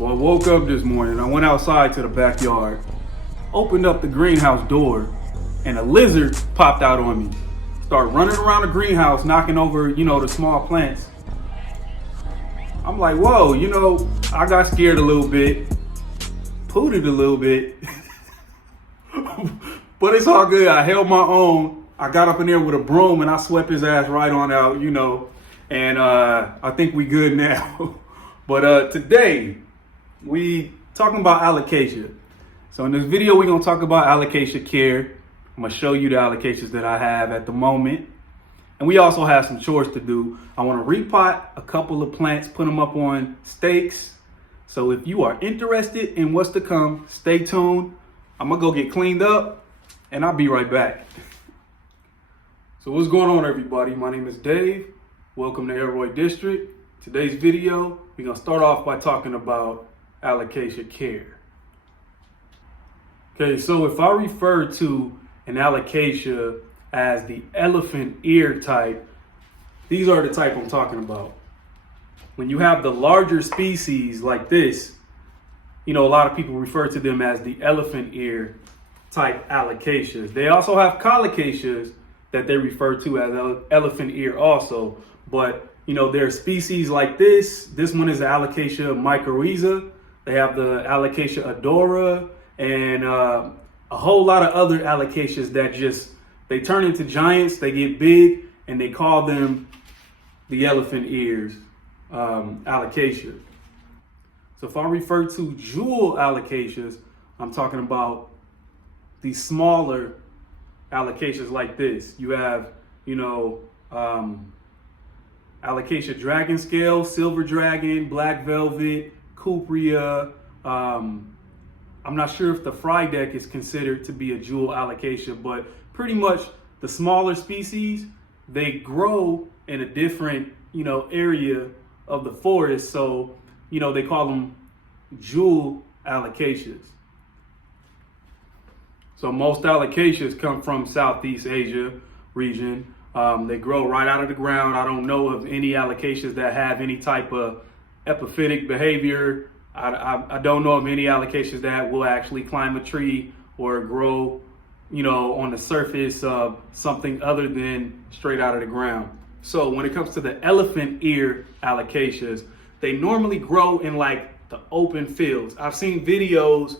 So I woke up this morning, I went outside to the backyard, opened up the greenhouse door, and a lizard popped out on me. Started running around the greenhouse, knocking over, the small plants. I'm like, whoa, I got scared a little bit, pooted a little bit, but it's all good. I held my own. I got up in there with a broom and I swept his ass right on out, and I think we good now. But today, we talking about allocation. So in this video, we're gonna talk about allocation care. I'm gonna show you the allocations that I have at the moment. And we also have some chores to do. I wanna repot a couple of plants, put them up on stakes. So if you are interested in what's to come, stay tuned. I'm gonna go get cleaned up and I'll be right back. So what's going on, everybody? My name is Dave. Welcome to Elroy District. Today's video, we're gonna start off by talking about allocation care. Okay, so if I refer to an alocasia as the elephant ear type, these are the type I'm talking about. When you have the larger species like this, a lot of people refer to them as the elephant ear type allocations. They also have collocations that they refer to as elephant ear also, but there are species like this. This one is the Alocasia mycorrhiza. They have the Alocasia odora and a whole lot of other allocations that they turn into giants, they get big, and they call them the elephant ears allocasia. So if I refer to jewel allocations, I'm talking about these smaller allocations like this. You have, Alocasia dragon scale, silver dragon, black velvet, cupria. I'm not sure if the Friedeck is considered to be a jewel allocation, but pretty much the smaller species, they grow in a different, area of the forest. So, they call them jewel allocations. So most allocations come from Southeast Asia region. They grow right out of the ground. I don't know of any allocations that have any type of epiphytic behavior. I don't know of any allocations that will actually climb a tree or grow, on the surface of something other than straight out of the ground. So when it comes to the elephant ear allocations, they normally grow in like the open fields. I've seen videos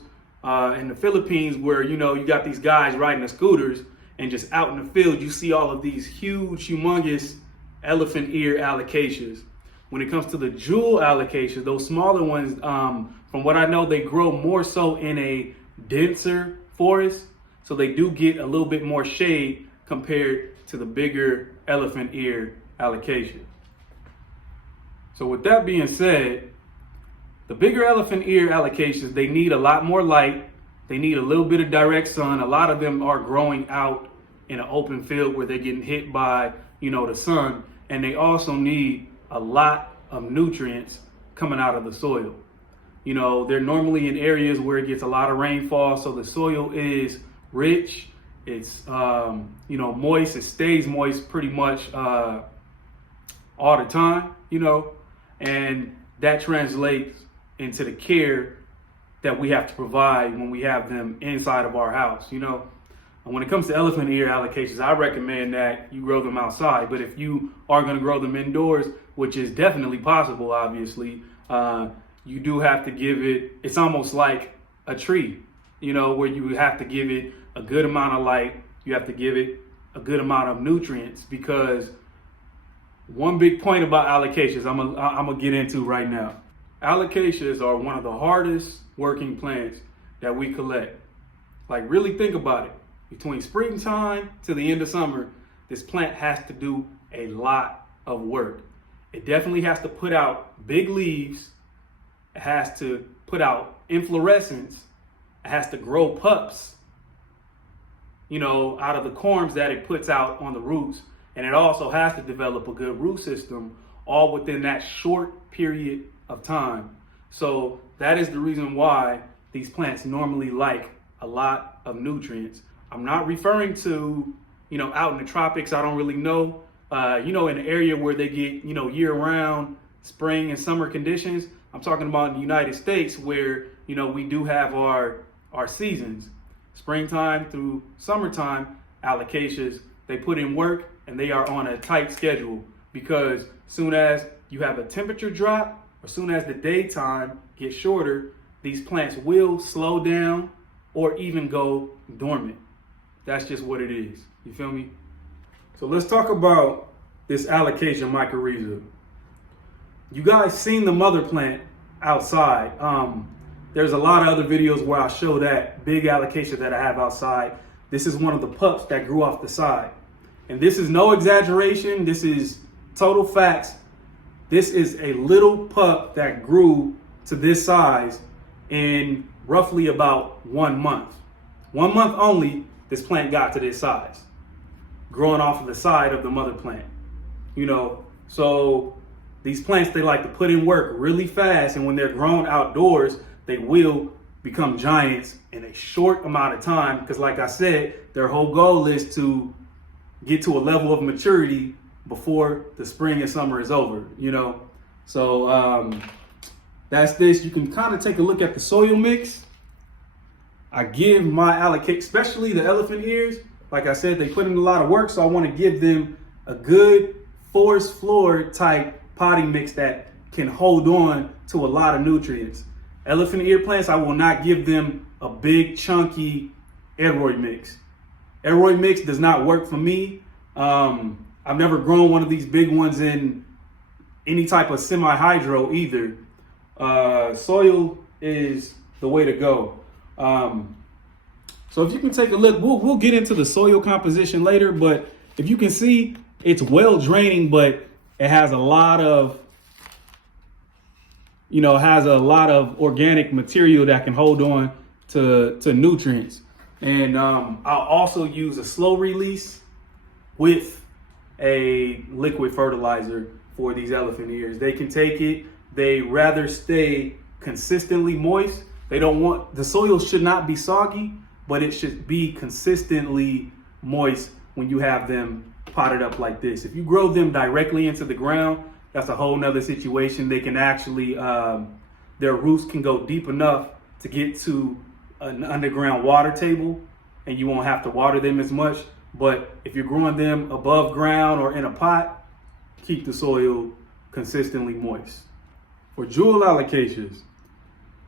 in the Philippines where, you got these guys riding the scooters and just out in the field, you see all of these huge, humongous elephant ear allocations. When it comes to the jewel allocations, those smaller ones, from what I know, they grow more so in a denser forest. So they do get a little bit more shade compared to the bigger elephant ear allocation. So with that being said, the bigger elephant ear allocations, they need a lot more light. They need a little bit of direct sun. A lot of them are growing out in an open field where they're getting hit by, the sun. And they also need a lot of nutrients coming out of the soil. They're normally in areas where it gets a lot of rainfall. So the soil is rich. It's, moist. It stays moist pretty much all the time, and that translates into the care that we have to provide when we have them inside of our house, And when it comes to elephant ear allocations, I recommend that you grow them outside. But if you are going to grow them indoors, which is definitely possible, obviously, you do have to give it's almost like a tree, where you have to give it a good amount of light. You have to give it a good amount of nutrients, because one big point about allocations I'm gonna get into right now. Allocations are one of the hardest working plants that we collect. Like, really think about it. Between springtime to the end of summer, this plant has to do a lot of work. It definitely has to put out big leaves. It has to put out inflorescence. It has to grow pups, out of the corms that it puts out on the roots. And it also has to develop a good root system, all within that short period of time. So that is the reason why these plants normally like a lot of nutrients. I'm not referring to, out in the tropics. I don't really know, in an area where they get, year round spring and summer conditions. I'm talking about in the United States where, we do have our seasons, springtime through summertime. Allocations, they put in work and they are on a tight schedule, because soon as you have a temperature drop or soon as the daytime gets shorter, these plants will slow down or even go dormant. That's just what it is. You feel me? So let's talk about this Alocasia mycorrhiza. You guys seen the mother plant outside. There's a lot of other videos where I show that big Alocasia that I have outside. This is one of the pups that grew off the side. And this is no exaggeration. This is total facts. This is a little pup that grew to this size in roughly about 1 month. 1 month only, this plant got to this size, growing off of the side of the mother plant. So these plants, they like to put in work really fast, and when they're grown outdoors, they will become giants in a short amount of time, because like I said, their whole goal is to get to a level of maturity before the spring and summer is over, So that's this. You can kind of take a look at the soil mix. I give my Allocate, especially the elephant ears, like I said, they put in a lot of work, so I want to give them a good forest floor type potting mix that can hold on to a lot of nutrients. Elephant ear plants, I will not give them a big chunky aeroid mix. Aeroid mix does not work for me. I've never grown one of these big ones in any type of semi-hydro either. Soil is the way to go. So if you can take a look, we'll get into the soil composition later, but if you can see, it's well draining, but it has a lot of organic material that can hold on to nutrients. And I'll also use a slow release with a liquid fertilizer for these elephant ears. They can take it. They rather stay consistently moist. The soil should not be soggy, but it should be consistently moist when you have them potted up like this. If you grow them directly into the ground, that's a whole nother situation. They can actually, their roots can go deep enough to get to an underground water table, and you won't have to water them as much. But if you're growing them above ground or in a pot, keep the soil consistently moist. For jewel allocations,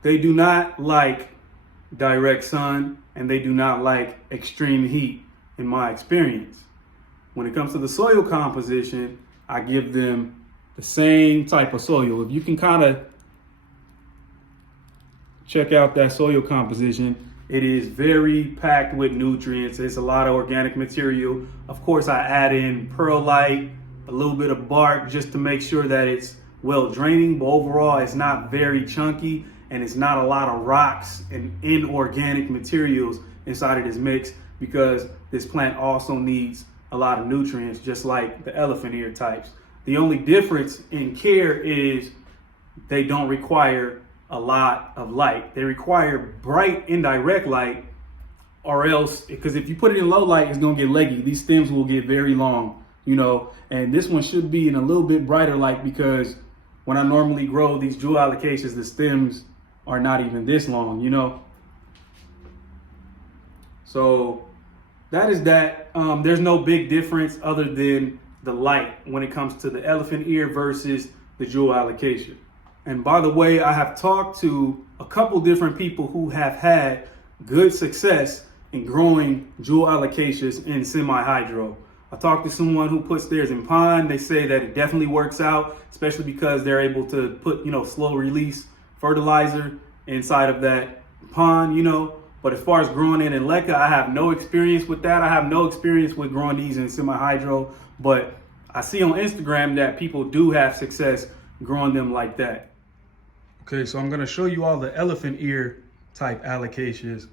they do not like direct sun and they do not like extreme heat, in my experience. When it comes to the soil composition, I give them the same type of soil. If you can kind of check out that soil composition, it is very packed with nutrients. It's a lot of organic material. Of course, I add in perlite, a little bit of bark, just to make sure that it's well draining, but overall it's not very chunky, and it's not a lot of rocks and inorganic materials inside of this mix, because this plant also needs a lot of nutrients, just like the elephant ear types. The only difference in care is they don't require a lot of light. They require bright indirect light, or else, because if you put it in low light, it's gonna get leggy. These stems will get very long, and this one should be in a little bit brighter light, because when I normally grow these jewel allocations, the stems are not even this long, So that is that. There's no big difference other than the light when it comes to the elephant ear versus the jewel allocation. And by the way, I have talked to a couple different people who have had good success in growing jewel allocations in semi-hydro. I talked to someone who puts theirs in pond. They say that it definitely works out, especially because they're able to put, slow release fertilizer inside of that pond, But as far as growing it in leca, I have no experience with that. I have no experience with growing these in semi-hydro, but I see on Instagram that people do have success growing them like that. Okay, so I'm gonna show you all the elephant ear type allocations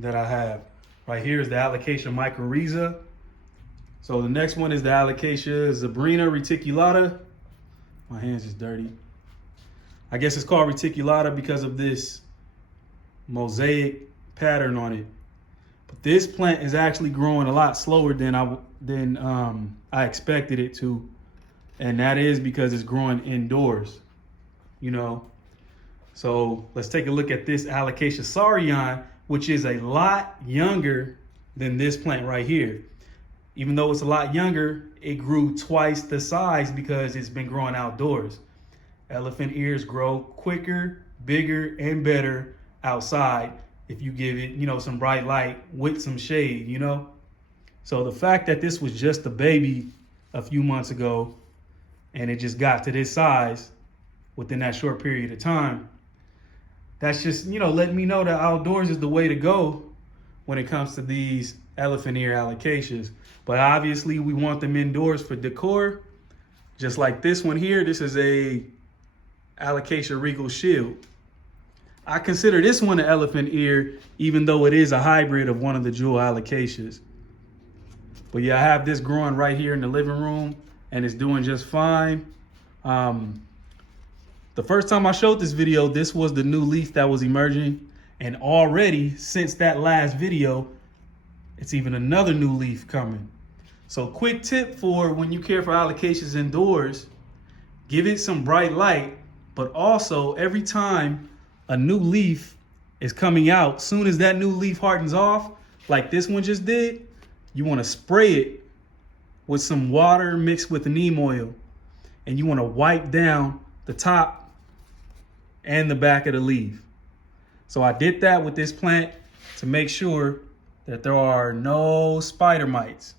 that I have. Right here is the Alocasia mycorrhiza. So the next one is the Alocasia Zabrina reticulata. My hands is dirty. I guess it's called reticulata because of this mosaic pattern on it. But this plant is actually growing a lot slower than I expected it to. And that is because it's growing indoors, you know. So let's take a look at this Alocasia Saurion, which is a lot younger than this plant right here. Even though it's a lot younger, it grew twice the size because it's been growing outdoors. Elephant ears grow quicker, bigger, and better outside if you give it, you know, some bright light with some shade, you know. So the fact that this was just a baby a few months ago and it just got to this size within that short period of time, that's just, you know, letting me know that outdoors is the way to go when it comes to these elephant ear allocations. But obviously we want them indoors for decor, just like this one here. This is a Alocasia Regal Shield. I consider this one an elephant ear, even though it is a hybrid of one of the jewel allocations. But yeah, I have this growing right here in the living room and it's doing just fine. The first time I showed this video, this was the new leaf that was emerging. And already since that last video, it's even another new leaf coming. So quick tip for when you care for allocations indoors, give it some bright light, but also every time a new leaf is coming out, soon as that new leaf hardens off, like this one just did, you want to spray it with some water mixed with neem oil. And you want to wipe down the top and the back of the leaf. So I did that with this plant to make sure that there are no spider mites.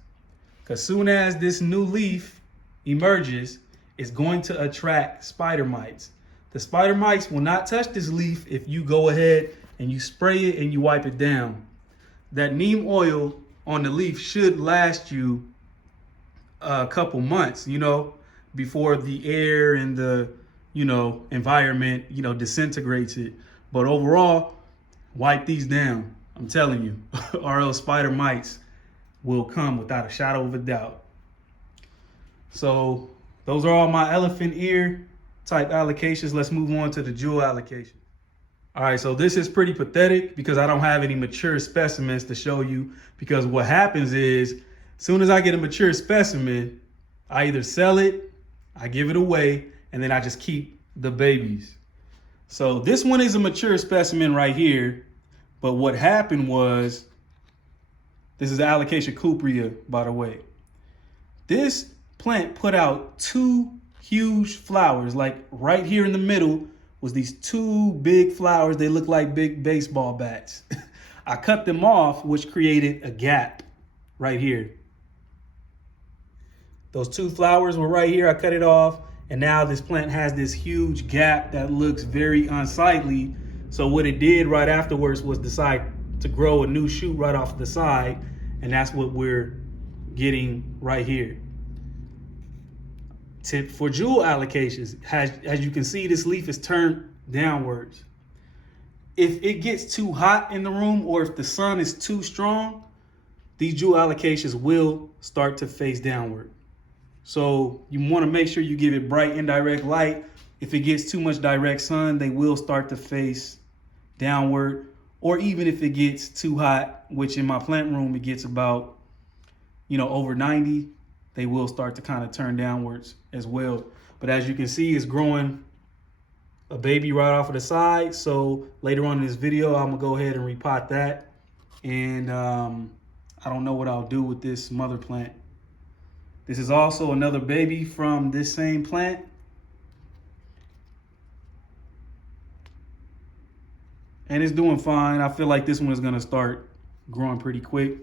Because soon as this new leaf emerges, it's going to attract spider mites. The spider mites will not touch this leaf if you go ahead and you spray it and you wipe it down. That neem oil on the leaf should last you a couple months, you know, before the air and the, you know, environment, you know, disintegrates it. But overall, wipe these down. I'm telling you, or else spider mites will come without a shadow of a doubt. So those are all my elephant ear type allocations. Let's move on to the jewel allocation. All right, so this is pretty pathetic because I don't have any mature specimens to show you, because what happens is as soon as I get a mature specimen, I either sell it, I give it away, and then I just keep the babies. So this one is a mature specimen right here, but what happened was, this is the Alocasia cuprea, by the way. This plant put out two huge flowers, like right here in the middle was these two big flowers. They look like big baseball bats. I cut them off, which created a gap right here. Those two flowers were right here. I cut it off. And now this plant has this huge gap that looks very unsightly. So what it did right afterwards was decide to grow a new shoot right off the side. And that's what we're getting right here. Tip for jewel allocations. As you can see, this leaf is turned downwards. If it gets too hot in the room or if the sun is too strong, these jewel allocations will start to face downward. So you want to make sure you give it bright indirect light. If it gets too much direct sun, they will start to face downward. Or even if it gets too hot, which in my plant room, it gets about, you know, over 90, they will start to kind of turn downwards as well. But as you can see, it's growing a baby right off of the side. So later on in this video, I'm gonna go ahead and repot that. And I don't know what I'll do with this mother plant. This is also another baby from this same plant. And it's doing fine. I feel like this one is gonna start growing pretty quick.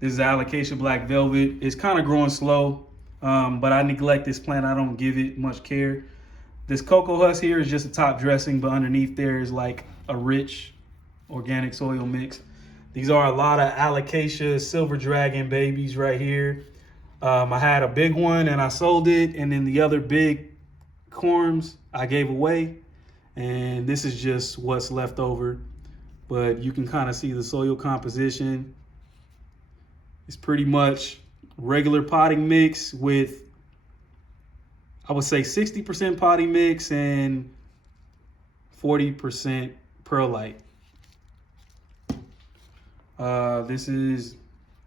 This is Allocation Black Velvet. It's kind of growing slow, but I neglect this plant. I don't give it much care. This cocoa husk here is just a top dressing, but underneath there is like a rich organic soil mix. These are a lot of Alocasia Silver Dragon babies right here. I had a big one and I sold it, and then the other big corms I gave away. And this is just what's left over. But you can kind of see the soil composition. It's pretty much regular potting mix with, I would say 60% potting mix and 40% perlite. This is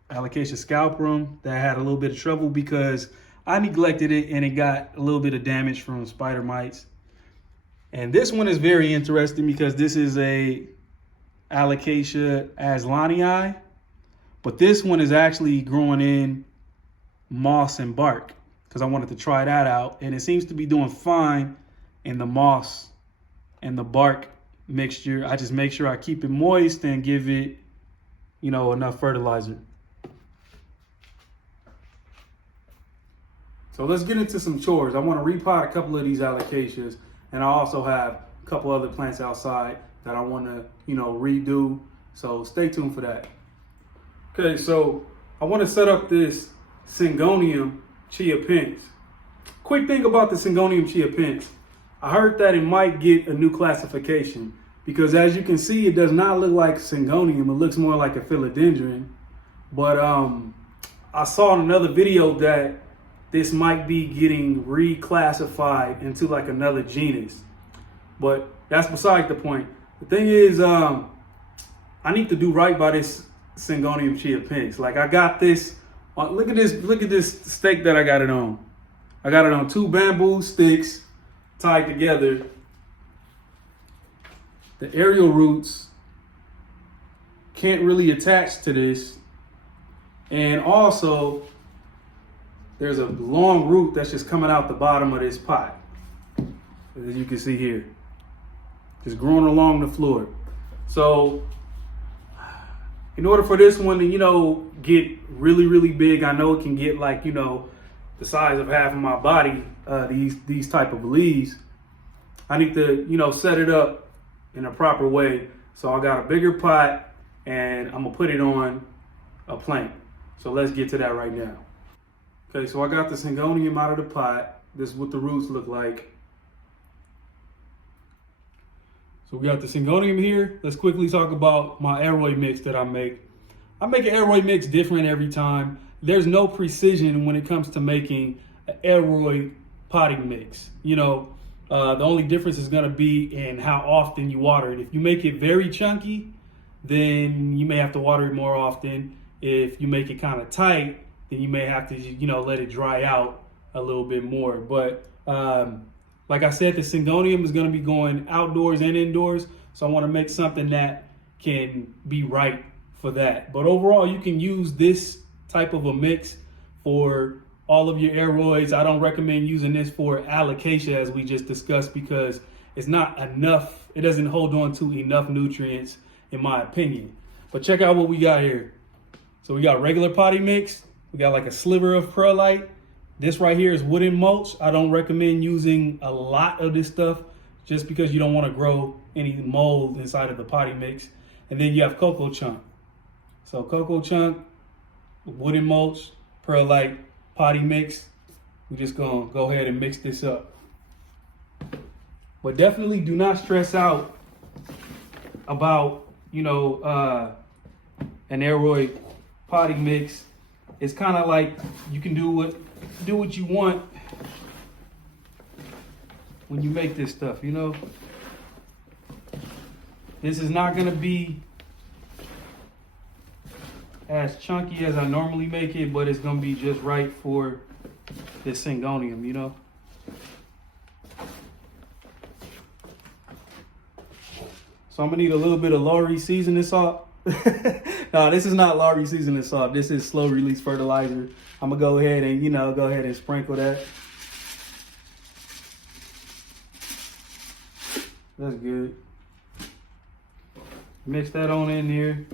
Alocasia scalprum that had a little bit of trouble because I neglected it and it got a little bit of damage from spider mites. And this one is very interesting because this is a Alocasia aslanii, but this one is actually growing in moss and bark because I wanted to try that out, and it seems to be doing fine in the moss and the bark mixture. I just make sure I keep it moist and give it, you know, enough fertilizer. So let's get into some chores. I want to repot a couple of these allocations, and I also have a couple other plants outside that I want to, you know, redo. So stay tuned for that. Okay, so I want to set up this Syngonium Chiapense. Quick thing about the Syngonium Chiapense. I heard that it might get a new classification because, as you can see, it does not look like Syngonium. It looks more like a philodendron. But I saw in another video that this might be getting reclassified into like another genus. But that's beside the point. The thing is, I need to do right by this Syngonium Chiapense. Like, I got this. Look at this stake that I got it on. I got it on 2 bamboo sticks tied together. The aerial roots can't really attach to this. And also, there's a long root that's just coming out the bottom of this pot, as you can see here. Just growing along the floor. So in order for this one to, you know, get really, really big, I know it can get like, you know, the size of half of my body, these type of leaves. I need to, you know, set it up in a proper way. So I got a bigger pot and I'm gonna put it on a plant. So let's get to that right now. Okay, so I got the Syngonium out of the pot. This is what the roots look like. So we got the Syngonium here. Let's quickly talk about my aeroid mix that I make. I make an aeroid mix different every time. There's no precision when it comes to making an aeroid potting mix. You know, the only difference is gonna be in how often you water it. If you make it very chunky, then you may have to water it more often. If you make it kind of tight, then you may have to, you know, let it dry out a little bit more. But like I said, the Syngonium is going to be going outdoors and indoors. So I want to make something that can be right for that. But overall, you can use this type of a mix for all of your aeroids. I don't recommend using this for Allocation, as we just discussed, because it's not enough. It doesn't hold on to enough nutrients, in my opinion. But check out what we got here. So we got regular potting mix. We got like a sliver of perlite. This right here is wooden mulch. I don't recommend using a lot of this stuff just because you don't want to grow any mold inside of the potting mix. And then you have cocoa chunk. So cocoa chunk, wooden mulch, perlite, potting mix. We're just gonna go ahead and mix this up. But definitely do not stress out about, you know, an aeroid potting mix. It's kind of like you can do what you want when you make this stuff, you know. This is not going to be as chunky as I normally make it, but it's going to be just right for this Syngonium, you know. So I'm going to need a little bit of Lowry seasoning salt. No, this is not Lowry seasoning salt. This is slow release fertilizer. I'm gonna go ahead and, you know, go ahead and sprinkle that. That's good. Mix that on in there.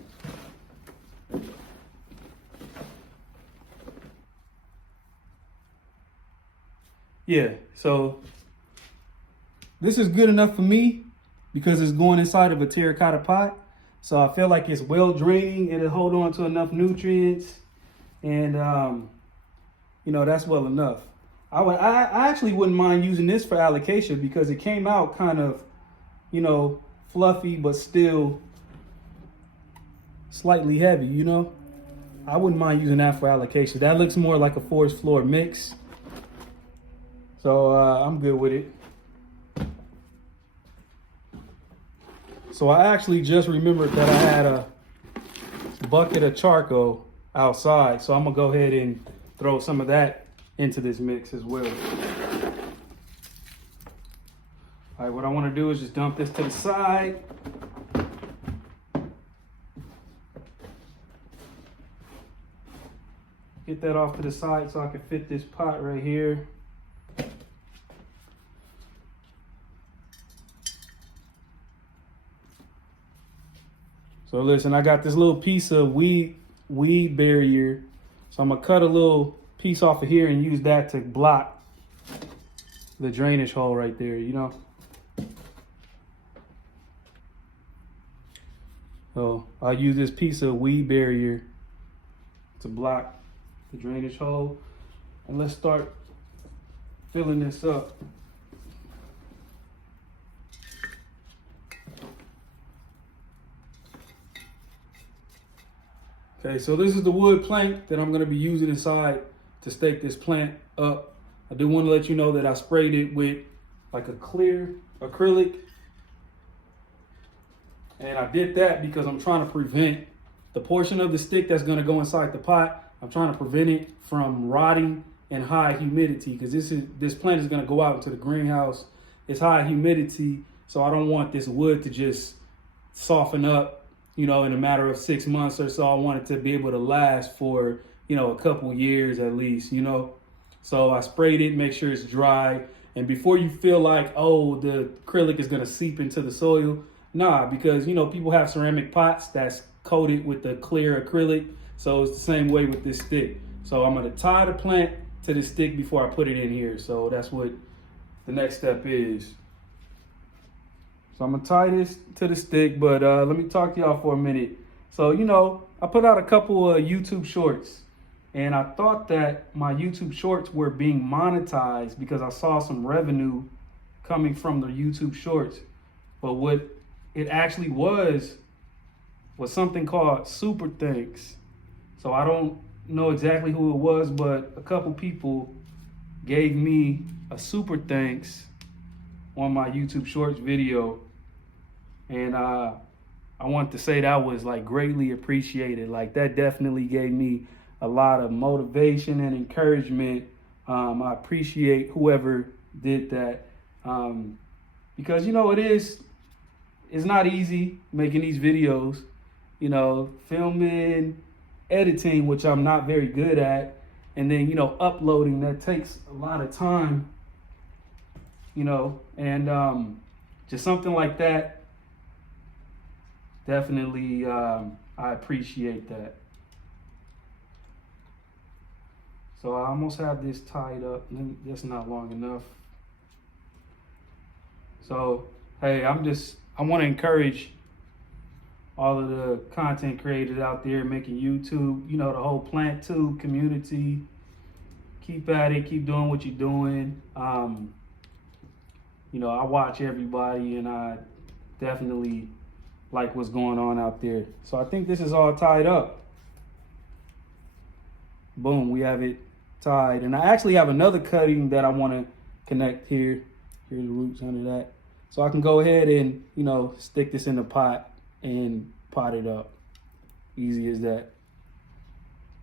Yeah, so this is good enough for me because it's going inside of a terracotta pot. So I feel like it's well draining. It'll hold on to enough nutrients. And, you know, that's well enough. I actually wouldn't mind using this for Allocation because it came out kind of, you know, fluffy, but still slightly heavy, you know. I wouldn't mind using that for Allocation. That looks more like a forest floor mix. So I'm good with it. So I actually just remembered that I had a bucket of charcoal outside. So I'm gonna go ahead and throw some of that into this mix as well. All right, what I want to do is just dump this to the side. Get that off to the side so I can fit this pot right here. So listen, I got this little piece of weed barrier. So I'm gonna cut a little piece off of here and use that to block the drainage hole right there, you know? So I'll use this piece of weed barrier to block the drainage hole. And let's start filling this up. Okay, so this is the wood plank that I'm gonna be using inside to stake this plant up. I do want to let you know that I sprayed it with like a clear acrylic. And I did that because I'm trying to prevent the portion of the stick that's gonna go inside the pot. I'm trying to prevent it from rotting in high humidity, because this plant is gonna go out into the greenhouse. It's high humidity, so I don't want this wood to just soften up, you know, in a matter of 6 months or so. I want it to be able to last for, you know, a couple years at least, you know. So I sprayed it, make sure it's dry. And before you feel like, oh, the acrylic is gonna seep into the soil, nah, because, you know, people have ceramic pots that's coated with the clear acrylic. So it's the same way with this stick. So I'm gonna tie the plant to the stick before I put it in here. So that's what the next step is. So I'm gonna tie this to the stick, but let me talk to y'all for a minute. So, you know, I put out a couple of YouTube shorts, and I thought that my YouTube shorts were being monetized because I saw some revenue coming from the YouTube shorts. But what it actually was something called super thanks. So I don't know exactly who it was, but a couple people gave me a super thanks on my YouTube shorts video. And I want to say that was like greatly appreciated. Like that definitely gave me a lot of motivation and encouragement. I appreciate whoever did that. Because, you know, it's not easy making these videos, you know, filming, editing, which I'm not very good at, and then, you know, uploading, that takes a lot of time, you know, and just something like that, definitely, I appreciate that. So I almost have this tied up. That's not long enough. So, hey, I want to encourage all of the content creators out there making YouTube, you know, the whole plant tube community. Keep at it, keep doing what you're doing. You know, I watch everybody, and I definitely like what's going on out there. So I think this is all tied up. Boom, we have it tied. And I actually have another cutting that I want to connect here. Here's the roots under that. So I can go ahead and, you know, stick this in the pot and pot it up. Easy as that.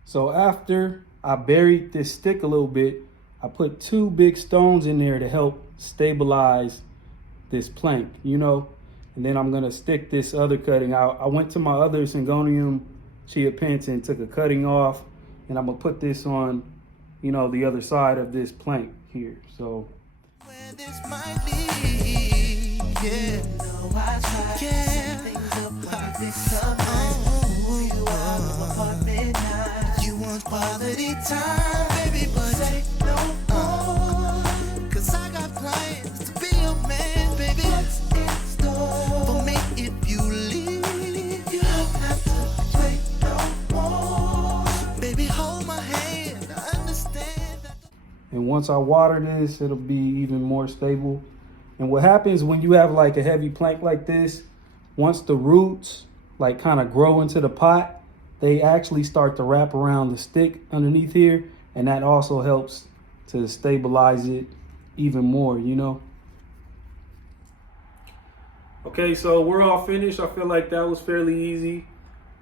So after I buried this stick a little bit, I put 2 big stones in there to help stabilize this plank, you know. And then I'm gonna stick this other cutting out. I went to my other Syngonium Chiapense and took a cutting off, and I'm gonna put this on, you know, the other side of this plank here. So where this might be, yeah. No, I tried things apart, you want quality time, baby, but say no more, 'cause I got plans to be your man, baby. What's in store for me if you leave? You don't have to wait no more, baby, hold my hand, I understand that. And once I water this, it'll be even more stable. And what happens when you have like a heavy plank like this, once the roots like kind of grow into the pot, they actually start to wrap around the stick underneath here, and that also helps to stabilize it even more, you know. Okay, so we're all finished. I feel like that was fairly easy.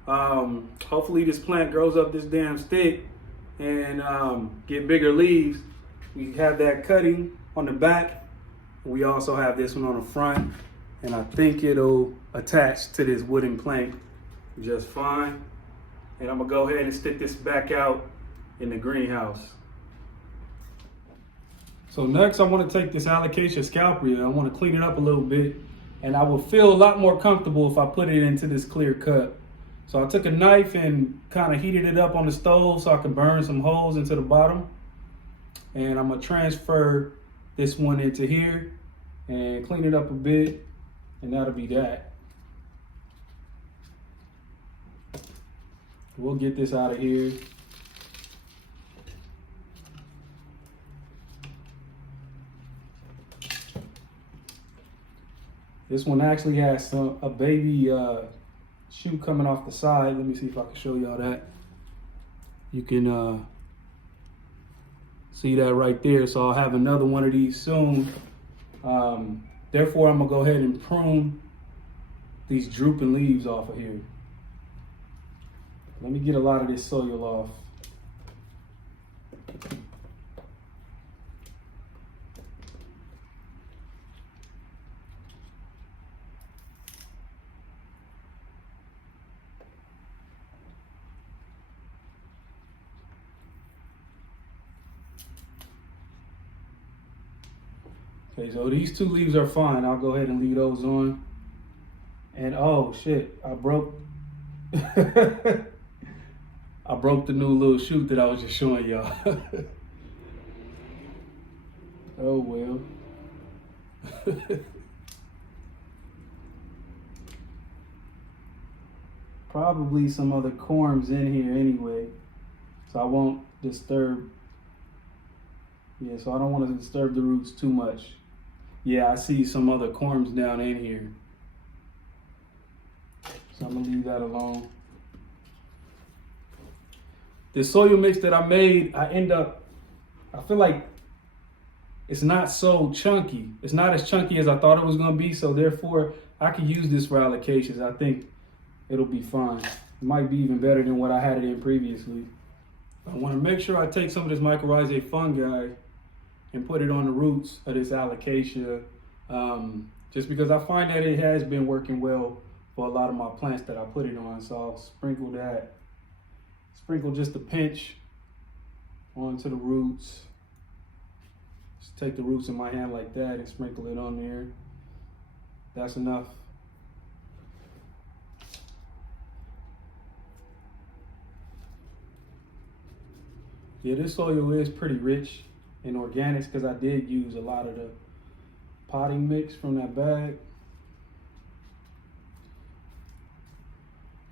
Hopefully this plant grows up this damn stick, and get bigger leaves, we have that cutting on the back. We also have this one on the front, and I think it'll attach to this wooden plank just fine. And I'm gonna go ahead and stick this back out in the greenhouse. So next I want to take this Alocasia scalpel. I want to clean it up a little bit, and I will feel a lot more comfortable if I put it into this clear cut. So I took a knife and kind of heated it up on the stove so I could burn some holes into the bottom. And I'm gonna transfer this one into here and clean it up a bit, and that'll be that. We'll get this out of here. This one actually has a baby shoot coming off the side. Let me see if I can show y'all that. You can see that right there. So I'll have another one of these soon. Therefore, I'm gonna go ahead and prune these drooping leaves off of here. Let me get a lot of this soil off. Okay, so these two leaves are fine. I'll go ahead and leave those on. And oh shit, I broke I broke the new little shoot that I was just showing y'all. Oh well. Probably some other corms in here anyway, so I won't disturb. Yeah, so I don't want to disturb the roots too much. Yeah, I see some other corms down in here, so I'm gonna leave that alone. This soil mix that I made, I feel like it's not so chunky. It's not as chunky as I thought it was gonna be, so therefore I could use this for allocations. I think it'll be fine. It might be even better than what I had it in previously. I wanna make sure I take some of this mycorrhizae fungi and put it on the roots of this Allocasia, just because I find that it has been working well for a lot of my plants that I put it on. So I'll sprinkle that. Sprinkle just a pinch onto the roots. Just take the roots in my hand like that and sprinkle it on there. That's enough. Yeah, this soil is pretty rich in organics because I did use a lot of the potting mix from that bag.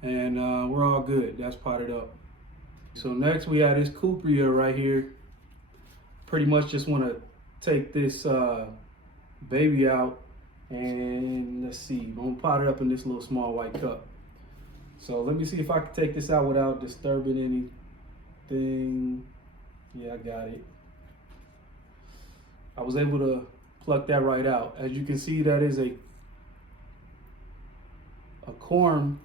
And we're all good. That's potted up. So next we have this cupria right here. Pretty much just want to take this baby out, and let's see, I'm gonna pot it up in this little small white cup. So let me see if I can take this out without disturbing anything. Yeah, I got it. I was able to pluck that right out. As you can see, that is a corm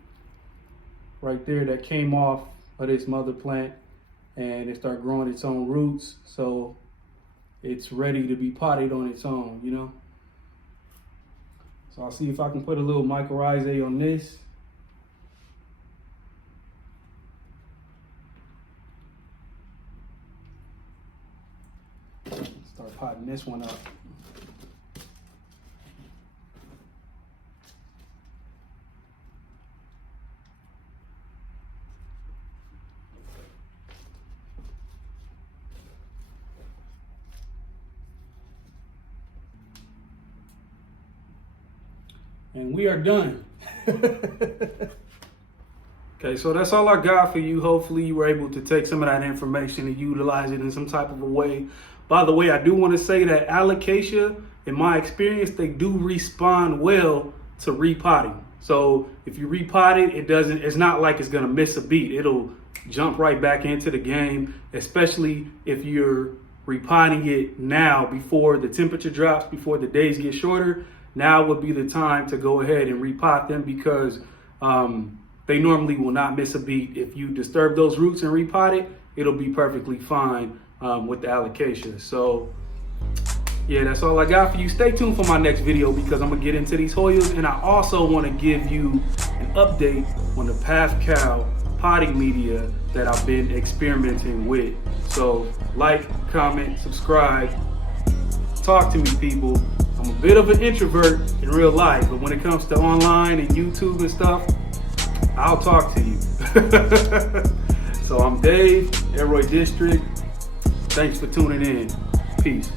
right there that came off of this mother plant, and it started growing its own roots. So it's ready to be potted on its own, you know? So I'll see if I can put a little mycorrhizae on this. Start potting this one up. And we are done. Okay, so that's all I got for you. Hopefully you were able to take some of that information and utilize it in some type of a way. By the way, I do want to say that Allocasia, in my experience, they do respond well to repotting. So if you repot it, it's not like it's gonna miss a beat. It'll jump right back into the game, especially if you're repotting it now before the temperature drops, before the days get shorter. Now would be the time to go ahead and repot them, because they normally will not miss a beat. If you disturb those roots and repot it, it'll be perfectly fine with the allocation. So yeah, that's all I got for you. Stay tuned for my next video because I'm gonna get into these Hoyas, and I also want to give you an update on the Path Cow potting media that I've been experimenting with. So like, comment, subscribe, talk to me, people. I'm a bit of an introvert in real life, but when it comes to online and YouTube and stuff, I'll talk to you. So I'm Dave, Elroy District. Thanks for tuning in. Peace.